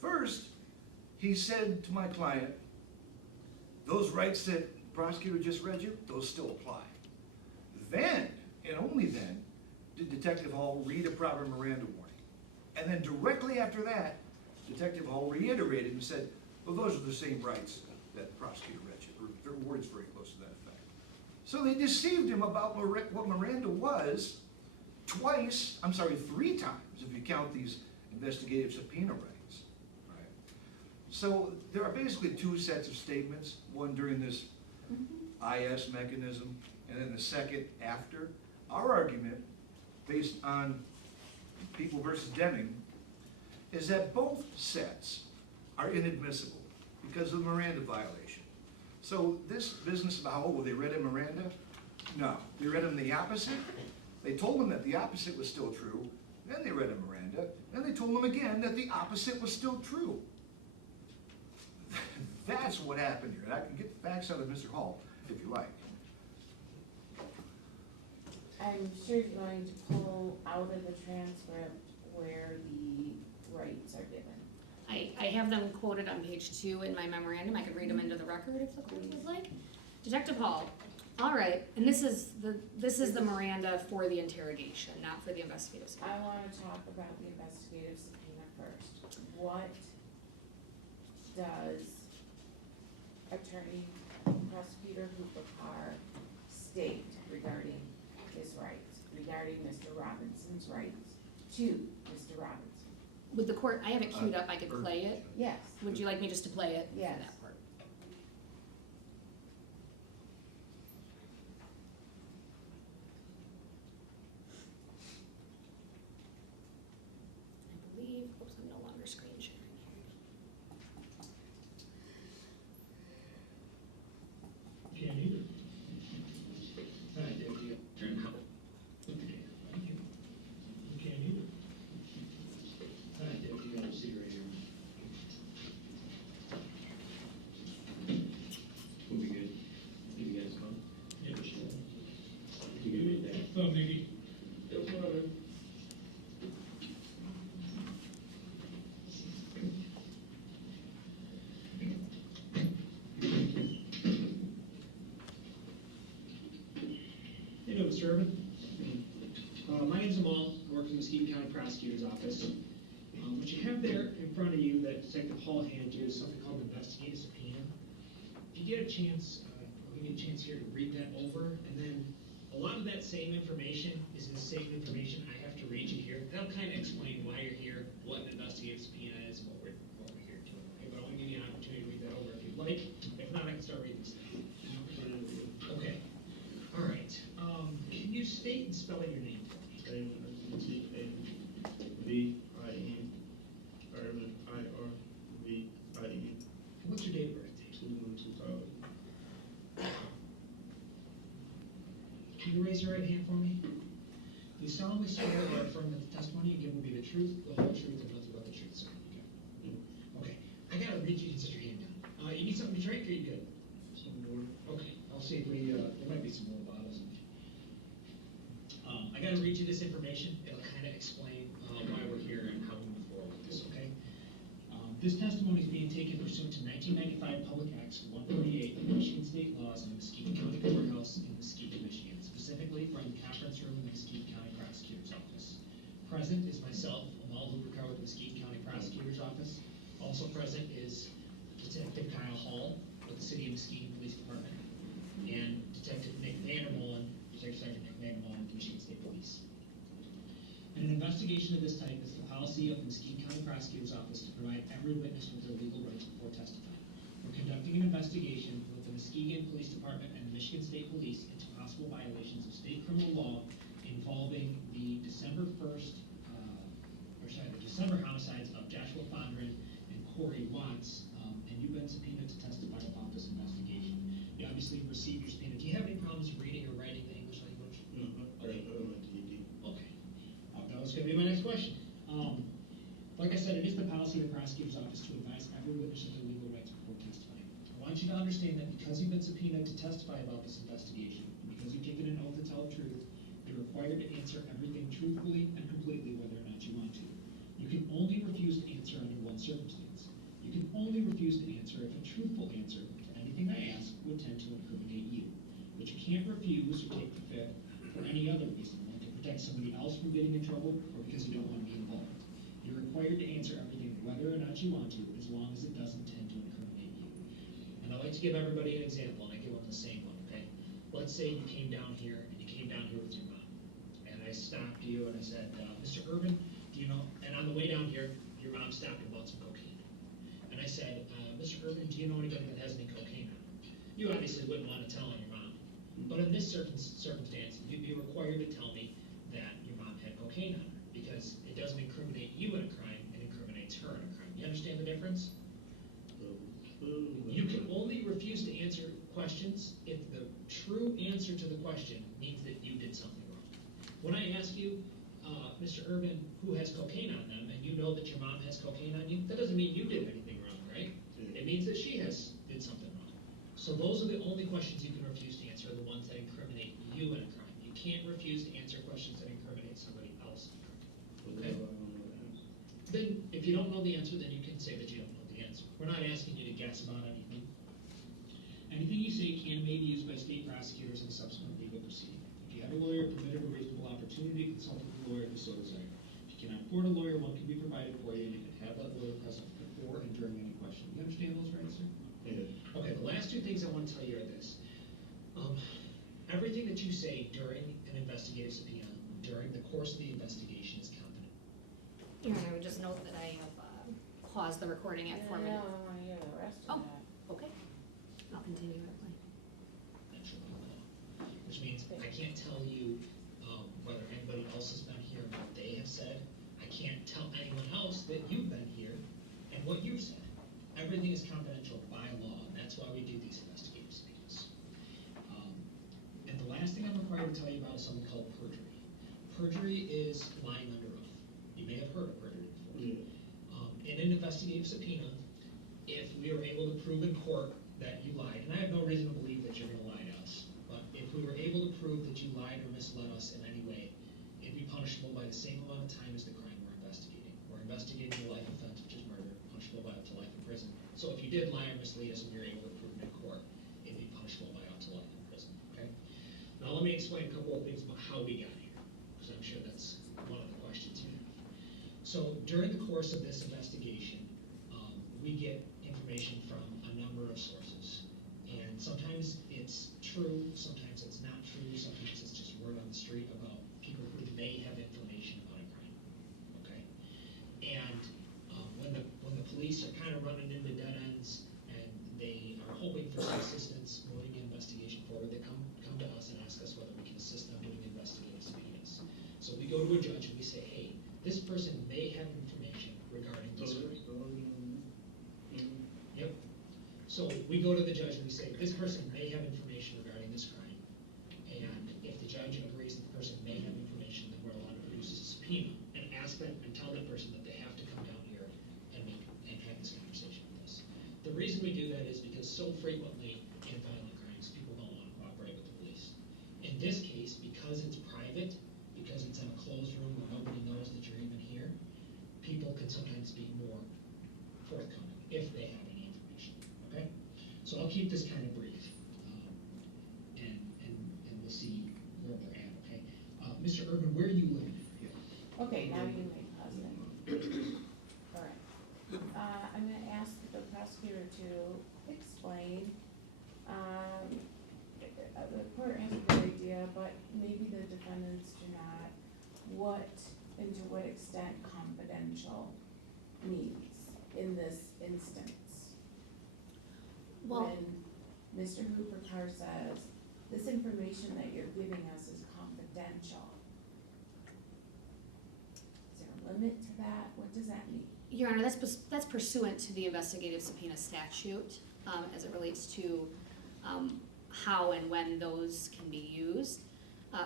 First, he said to my client, those rights that the prosecutor just read you, those still apply. Then, and only then, did Detective Hall read a proper Miranda warning. And then directly after that, Detective Hall reiterated and said, well, those are the same rights that the prosecutor read you, or their words very close to that effect. So they deceived him about what Miranda was 3 times, if you count these investigative subpoena rights. Right? So there are basically 2 sets of statements, one during this IS mechanism, and then the second after. Our argument, based on People versus Deming, is that both sets are inadmissible because of the Miranda violation. So this business about, oh, well, they read him Miranda? No, they read him the opposite. They told him that the opposite was still true. Then they read him Miranda. Then they told him again that the opposite was still true. That's what happened here. And I can get the facts out of Mr. Hall, if you like. I'm sure you're going to pull out of the transcript where the rights are given. I have them quoted on page 2 in my memorandum. I could read them into the record if the court would like. Detective Hall, all right, and this is the Miranda for the interrogation, not for the investigative subpoena. I wanna talk about the investigative subpoena first. What does Attorney Prosecutor Hooper state regarding his rights, regarding Mr. Robinson's rights to Mr. Robinson? With the court, I have it queued up, I could play it. Yes. Would you like me just to play it? Yes. For that part? I believe, oops, I'm no longer screen sharing here. Can't either. Hi, Deputy. Turn out. Thank you. You can't either. Hi, Deputy. I'll see you right here. We'll be good. Give you guys a call. Yeah, sure. You can read that. Oh, maybe. No problem. Hey, Mr. Urban. My name's Amal. I work in the Muskegon County Prosecutor's Office. What you have there in front of you that Detective Hall handed you is something called an investigative subpoena. If you get a chance, I'll give you a chance here to read that over, and then a lot of that same information is the same information I have to read you here. That'll kind of explain why you're here, what an investigative subpoena is, and what we're here doing. Okay, but I want to give you an opportunity to read that over if you'd like. If not, I can start reading stuff. Okay. All right. Can you state and spell out your name for me? V-I-N, Irvin, I-R-V-I-N, What's your date of birth, Dave? 2120. Can you raise your right hand for me? Do you solemnly swear or affirm that the testimony you give will be the truth, the whole truth, and nothing but the truth, sir? Okay. I gotta read you and set your hand down. You need something to drink, or you good? Some more. Okay. I'll see if we, there might be some more bottles. I gotta read you this information. It'll kind of explain why we're here and how we move forward with this, okay? This testimony is being taken pursuant to 1995 Public Acts 148, the Michigan State laws in the Muskegon County Courthouse in Muskegon, Michigan, specifically from the conference room in the Muskegon County Prosecutor's Office. Present is myself, Amal Lubricar with the Muskegon County Prosecutor's Office. Also present is Detective Kyle Hall with the City of Muskegon Police Department, and Detective Nick Vandermolen, Detective Sergeant Nick Vandermolen with the Michigan State Police. In an investigation of this type, it's the policy of the Muskegon County Prosecutor's Office to provide every witness with their legal rights before testifying. We're conducting an investigation with the Muskegon Police Department and the Michigan State Police into possible violations of state criminal law involving the December homicides of Joshua Fondren and Corey Watts, and you've been subpoenaed to testify about this investigation. You obviously received your subpoena. Do you have any problems reading or writing the English language? Okay. Okay. That was gonna be my next question. Like I said, it is the policy of the prosecutor's office to advise every witness of their legal rights before testifying. I want you to understand that because you've been subpoenaed to testify about this investigation, and because you've taken an oath to tell the truth, you're required to answer everything truthfully and completely, whether or not you want to. You can only refuse to answer under one circumstance. You can only refuse to answer if a truthful answer to anything I ask would tend to incriminate you. But you can't refuse or take the fifth for any other reason, like to protect somebody else from getting in trouble or because you don't want to be involved. You're required to answer everything whether or not you want to, as long as it doesn't tend to incriminate you. And I like to give everybody an example, and I give them the same one, okay? Let's say you came down here, and you came down here with your mom. And I stopped you, and I said, Mr. Urban, do you know, and on the way down here, your mom stopped and bought some cocaine. And I said, Mr. Urban, do you know anybody that has any cocaine on them? You obviously wouldn't want to tell on your mom. But in this circumstance, you'd be required to tell me that your mom had cocaine on her, because it doesn't incriminate you in a crime, it incriminates her in a crime. You understand the difference? You can only refuse to answer question means that you did something wrong. When I ask you, Mr. Urban, who has cocaine on them, and you know that your mom has cocaine on you, that doesn't mean you did anything wrong, right? It means that she did something wrong. So those are the only questions you can refuse to answer, the ones that incriminate you in a crime. You can't refuse to answer questions that incriminate somebody else in a crime. Okay? Then, if you don't know the answer, then you can say that you don't know the answer. We're not asking you to guess about anything. Anything you say can may be used by state prosecutors in a subsequent legal proceeding. If you have a lawyer, permitted a reasonable opportunity to consult with the lawyer if you so desire. If you cannot afford a lawyer, one can be provided for you, and you can have that lawyer present before and during any question. You understand those rights, sir? Yeah. Okay, the last two things I want to tell you are this. Everything that you say during an investigative subpoena, during the course of the investigation is competent. Your Honor, I would just note that I have paused the recording at 4 minutes. I don't wanna hear the rest Oh. of that. Okay, I'll continue at my. Naturally, which means I can't tell you whether anybody else has been here and what they have said. I can't tell anyone else that you've been here and what you've said. Everything is confidential by law, and that's why we do these investigative subpoenas. And the last thing I'm required to tell you about is something called perjury. Perjury is lying under oath. You may have heard of perjury before. In an investigative subpoena, if we are able to prove in court that you lied, and I have no reason to believe that you're going to lie to us, but if we were able to prove that you lied or misled us in any way, it'd be punishable by the same amount of time as the crime we're investigating. We're investigating a life offense, which is murder, punishable by up to life in prison. So if you did lie or mislead us and we were able to prove it in court, it'd be punishable by up to life in prison, okay? Now let me explain a couple of things about how we got here, because I'm sure that's one of the questions you have. So during the course of this investigation, we get information from a number of sources. And sometimes it's true, sometimes it's not true, sometimes it's just word on the street about people who may have information about a crime, okay? And when the police are kind of running into dead ends and they are hoping for some assistance moving the investigation forward, they come to us and ask us whether we can assist them doing investigative subpoenas. So we go to a judge and we say, hey, this person may have information regarding this crime. Yep. So we go to the judge and we say, this person may have information regarding this crime. And if the judge agrees that the person may have information, then we're allowed to produce a subpoena and ask them and tell that person that they have to come down here and have this conversation with us. The reason we do that is because so frequently in violent crimes, people don't want to cooperate with the police. In this case, because it's private, because it's in a closed room where nobody knows that you're even here, people can sometimes be more forthcoming if they have any information, okay? So I'll keep this kind of brief, and we'll see where we're at, okay? Mr. Urban, where do you live? Okay, now you may pause it. All right. I'm gonna ask the prosecutor to explain, the court has a good idea, but maybe the defendants do not, and to what extent confidential means in this instance. Well, When Mr. Hooper Carr says, this information that you're giving us is confidential. Is there a limit to that? What does that mean? Your Honor, that's pursuant to the investigative subpoena statute, as it relates to how and when those can be used. The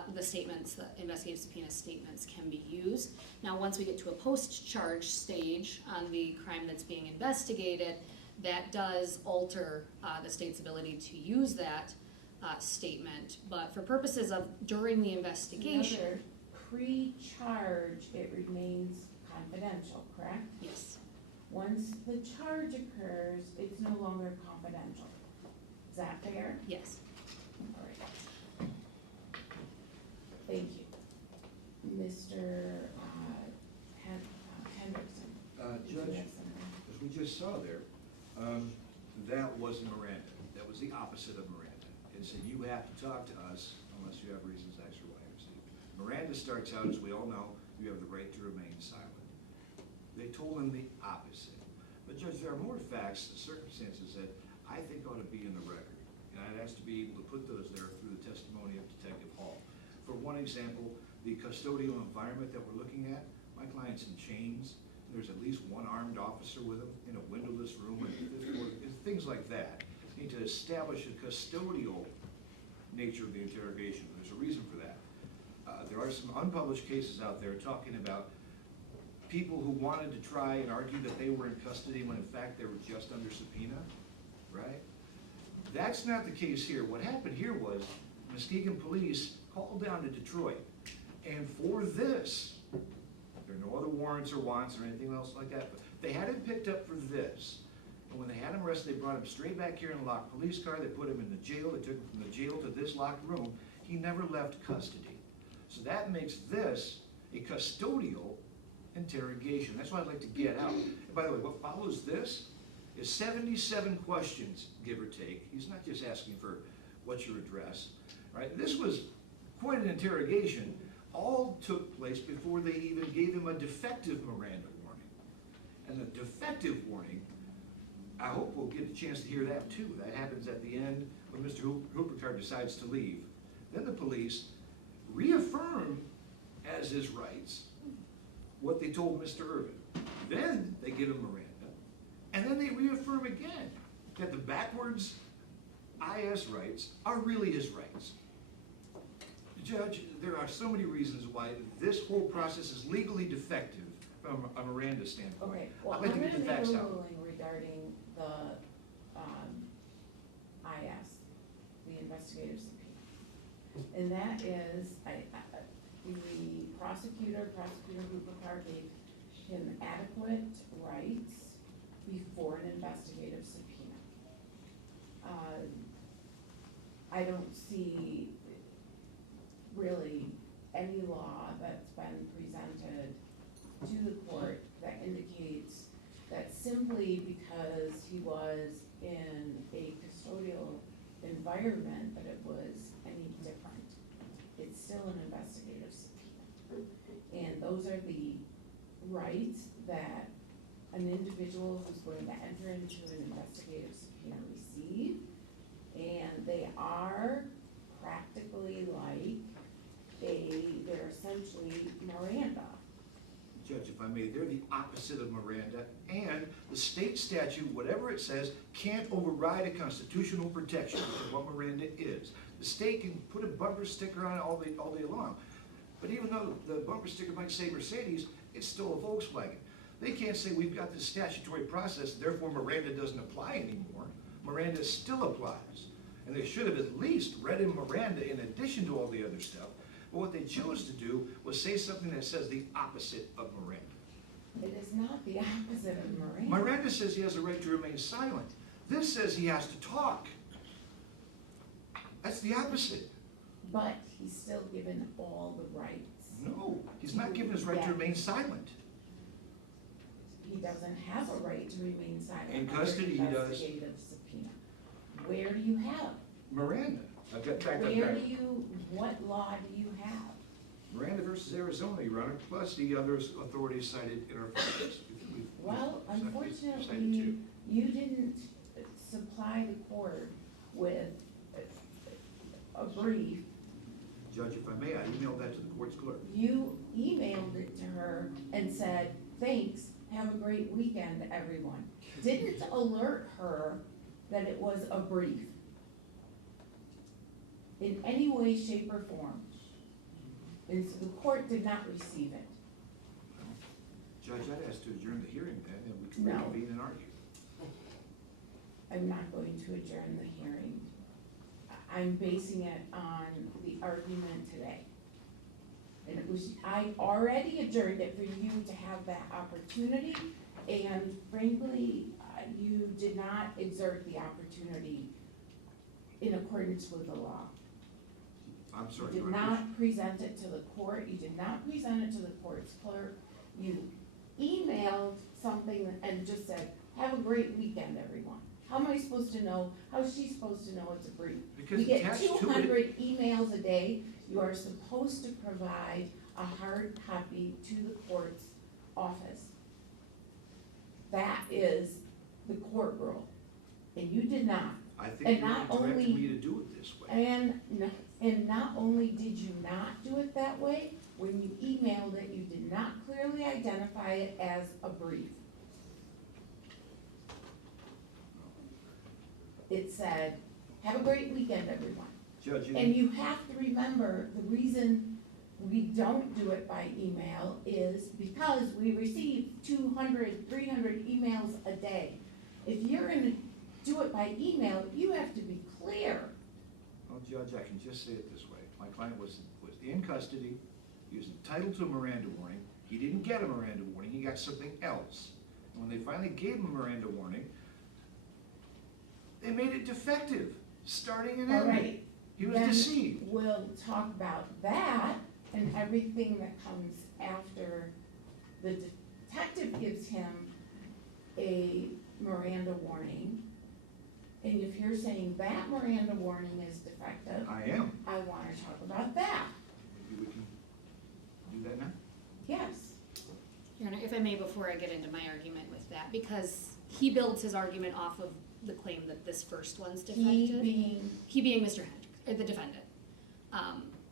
investigative subpoena statements can be used. Now, once we get to a post-charge stage on the crime that's being investigated, that does alter the state's ability to use that statement. But for purposes of during the investigation. Another pre-charge, it remains confidential, correct? Yes. Once the charge occurs, it's no longer confidential. Is that fair? Yes. All right. Thank you. Mr. Hendrickson. did you Judge, have something? as we just saw there, that wasn't Miranda. That was the opposite of Miranda. It said you have to talk to us unless you have reasons X or Y or Z. Miranda starts out, as we all know, you have the right to remain silent. They told him the opposite. But Judge, there are more facts and circumstances that I think ought to be in the record. And I'd ask to be able to put those there through the testimony of Detective Hall. For one example, the custodial environment that we're looking at, my client's in chains. There's at least one armed officer with him in a windowless room, and things like that. You need to establish a custodial nature of the interrogation. There's a reason for that. There are some unpublished cases out there talking about people who wanted to try and argue that they were in custody when in fact they were just under subpoena, right? That's not the case here. What happened here was Muskegon police called down to Detroit, and for this, there are no other warrants or wants or anything else like that, but they had him picked up for this. And when they had him arrested, they brought him straight back here in a locked police car. They put him in the jail. They took him from the jail to this locked room. He never left custody. So that makes this a custodial interrogation. That's what I'd like to get out. And by the way, what follows this is 77 questions, give or take. He's not just asking for what's your address, right? This was quite an interrogation. All took place before they even gave him a defective Miranda warning. And the defective warning, I hope we'll get a chance to hear that too. That happens at the end when Mr. Hoopercard decides to leave. Then the police reaffirm as his rights what they told Mr. Irvin. Then they give him Miranda, and then they reaffirm again that the backwards IS rights are really his rights. Judge, there are so many reasons why this whole process is legally defective from a Miranda standpoint. Okay, well, I'd like I'm to get gonna the make facts a out. ruling regarding the, IS, the investigative subpoena. And that is, the Prosecutor Hoopercard gave him adequate rights before an investigative subpoena. I don't see really any law that's been presented to the court that indicates that simply because he was in a custodial environment that it was any different. It's still an investigative subpoena. And those are the rights that an individual who's going to enter into an investigative subpoena receive. And they are practically like they're essentially Miranda. Judge, if I may, they're the opposite of Miranda, and the state statute, whatever it says, can't override a constitutional protection, which is what Miranda is. The state can put a bumper sticker on it all day long, but even though the bumper sticker might say Mercedes, it's still a Volkswagen. They can't say we've got this statutory process, therefore Miranda doesn't apply anymore. Miranda still applies, and they should have at least read in Miranda in addition to all the other stuff. But what they chose to do was say something that says the opposite of Miranda. It is not the opposite of Miranda. Miranda says he has a right to remain silent. This says he has to talk. That's the opposite. But he's still given all the rights. No, he's not given his right to remain silent. He doesn't have a right to remain silent. In custody, he under does. investigative subpoena. Where do you have? Miranda. I've got back Where do you, what law do you have? Miranda versus Arizona, Your Honor, plus the other authorities cited in our files. Well, Cited unfortunately, two. you didn't supply the court with a brief. Judge, if I may, I emailed that to the court's clerk. You emailed it to her and said, thanks, have a great weekend, everyone. Didn't alert her that it was a brief in any way, shape, or form. And so the court did not receive it. Judge, I'd ask to adjourn the hearing then, and we can No. reconvene and argue. I'm not going to adjourn the hearing. I'm basing it on the argument today. And it was, I already adjourned it for you to have that opportunity, and frankly, you did not exert the opportunity in accordance with the law. I'm sorry, You Your did Honor. not present it to the court, you did not present it to the court's clerk, you emailed something and just said, have a great weekend, everyone. How am I supposed to know, how's she supposed to know it's a brief? Because We get attached to it- 200 emails a day, you are supposed to provide a hard copy to the court's office. That is the court rule, and you did not. I And think you're not directing only- me to do it this way. And not only did you not do it that way, when you emailed it, you did not clearly identify it as a brief. It said, have a great weekend, everyone. Judge, And you have to remember, the reason we don't do it by email is because we receive 200, 300 emails a day. If you're gonna do it by email, you have to be clear. well, Judge, I can just say it this way. My client was in custody, he was entitled to a Miranda warning, he didn't get a Miranda warning, he got something else. And when they finally gave him a Miranda warning, they made it defective, starting and All ending. right. He was Then deceived. we'll talk about that and everything that comes after the detective gives him a Miranda warning. And if you're saying that Miranda warning is defective, I am. I wanna talk about that. Maybe we can do that now? Yes. Your Honor, if I may, before I get into my argument with that, because he builds his argument off of the claim that this first one's defective. He being Mr. Hendricks, or the defendant.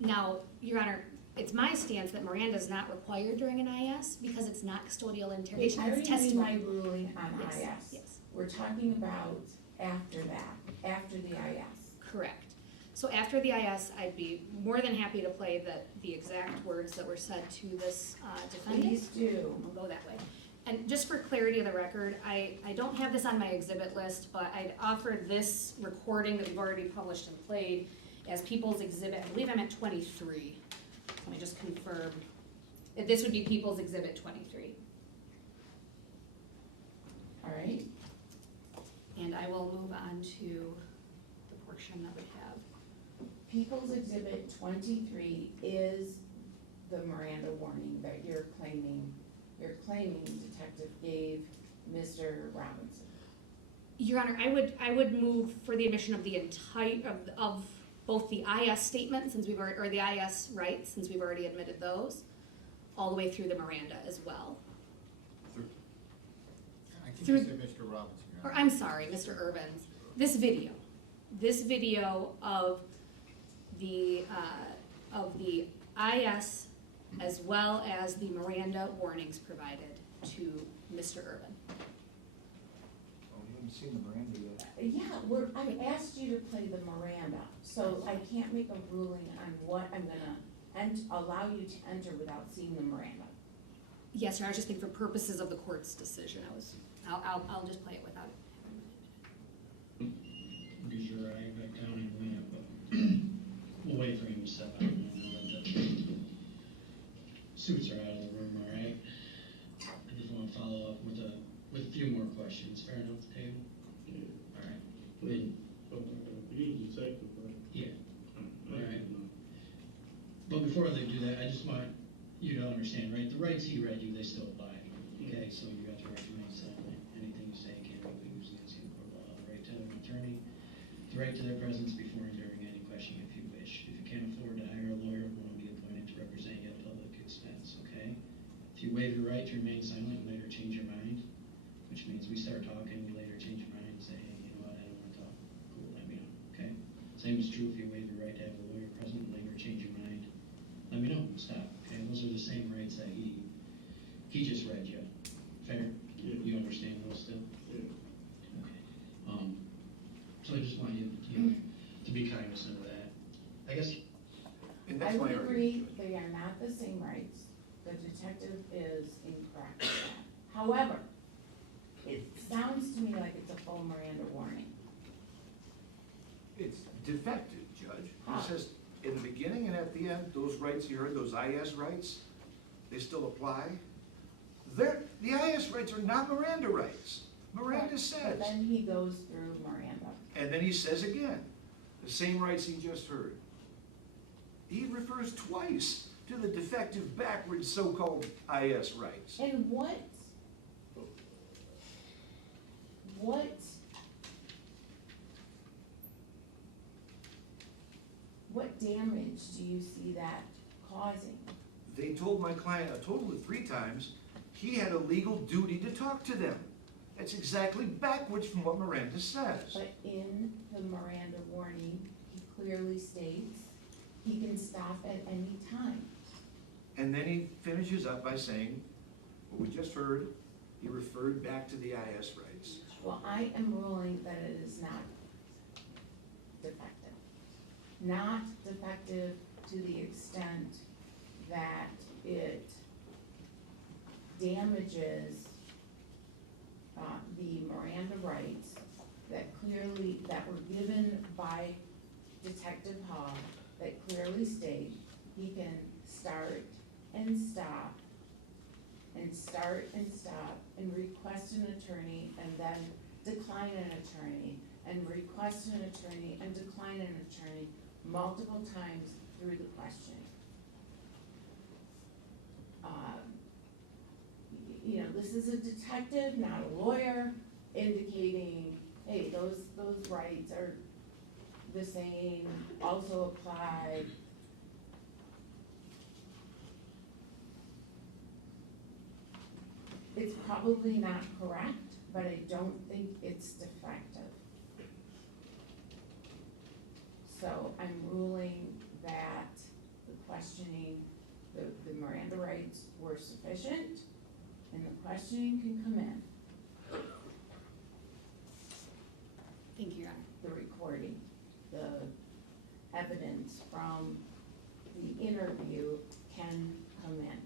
Now, Your Honor, it's my stance that Miranda is not required during an IS because it's not custodial interrogation, I it's already made my testimony. ruling on Yes, IS. yes. We're talking about after that, after the IS. Correct. So after the IS, I'd be more than happy to play the exact words that were said to this defendant. Please do. We'll go that way. And just for clarity of the record, I don't have this on my exhibit list, but I'd offered this recording that we've already published and played as People's Exhibit, I believe I'm at 23. Let me just confirm. This would be People's Exhibit 23. All right. And I will move on to the portion that we have. People's Exhibit 23 is the Miranda warning that you're claiming detective gave Mr. Robinson. Your Honor, I would move for the admission of the entire, of both the IS statement, since we've already, or the IS rights, since we've already admitted those, all the way through the Miranda as well. I think Through- you said Mr. Robinson. Your Or, Honor. I'm sorry, Mr. Urbans, this video of the IS as well as the Miranda warnings provided to Mr. Urban. Oh, we haven't seen the Miranda yet. Yeah, I asked you to play the Miranda, so I can't make a ruling on what I'm gonna allow you to enter without seeing the Miranda. Yes, sir, I was just thinking for purposes of the court's decision, I'll just play it without it. Be sure I back down in a minute, but we'll wait for him to step out. And I'll let the suits are out of the room, all right? I just want to follow up with a few more questions. Fair enough, table? All right. Then, He's a detective, right? yeah, all right. But before they do that, I just want you to understand, right? The rights he read you, they still apply. Okay, so you got the right to remain silent. Anything you say can't be used against you in court of law. The right to an attorney, the right to their presence before and during any question if you wish. If you can't afford to hire a lawyer, one will be appointed to represent you at public expense, okay? If you waive your right to remain silent and later change your mind, which means we start talking, you later change your mind and say, hey, you know what, I don't want to talk. Cool, let me know, okay? Same is true if you waive your right to have a lawyer present and later change your mind. Let me know, stop, okay? Those are the same rights that he just read you. Fair? Yeah. You understand those still? Yeah. Okay. So I just want you to be cognizant of that. I guess, And I that's my would argument. agree, they are not the same rights. The detective is incorrect with that. However, it sounds to me like it's a full Miranda warning. It's defective, Judge. How? It says in the beginning and at the end, those rights you heard, those IS rights, they still apply. The IS rights are not Miranda rights. Miranda But says. then he goes through Miranda. And then he says again, the same rights he just heard. He refers twice to the defective backwards so-called IS rights. And what damage do you see that causing? They told my client a total of 3 times he had a legal duty to talk to them. That's exactly backwards from what Miranda says. But in the Miranda warning, he clearly states he can stop at any time. And then he finishes up by saying, what we just heard, he referred back to the IS rights. Well, I am ruling that it is not defective. not defective to the extent that it damages the Miranda rights that were given by Detective Hall, that clearly state he can start and stop, and request an attorney, and then decline an attorney, and request an attorney, and decline an attorney multiple times through the questioning. You know, this is a detective, not a lawyer, indicating, hey, those rights are the same, also apply. It's probably not correct, but I don't think it's defective. So I'm ruling that the questioning, the Miranda rights were sufficient, and the questioning can come in. Thank you, Your Honor. The recording, the evidence from the interview can come in.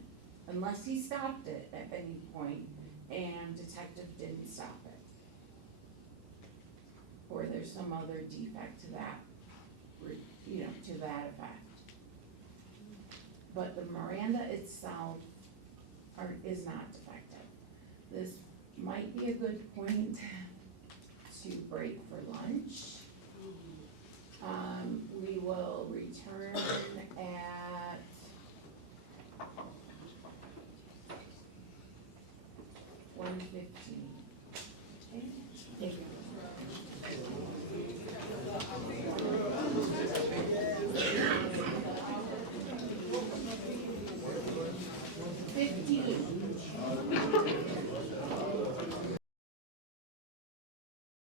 Unless he stopped it at any point and detective didn't stop it. Or there's some other defect to that, to that effect. But the Miranda itself is not defective. This might be a good point to break for lunch. We will return at 1:15.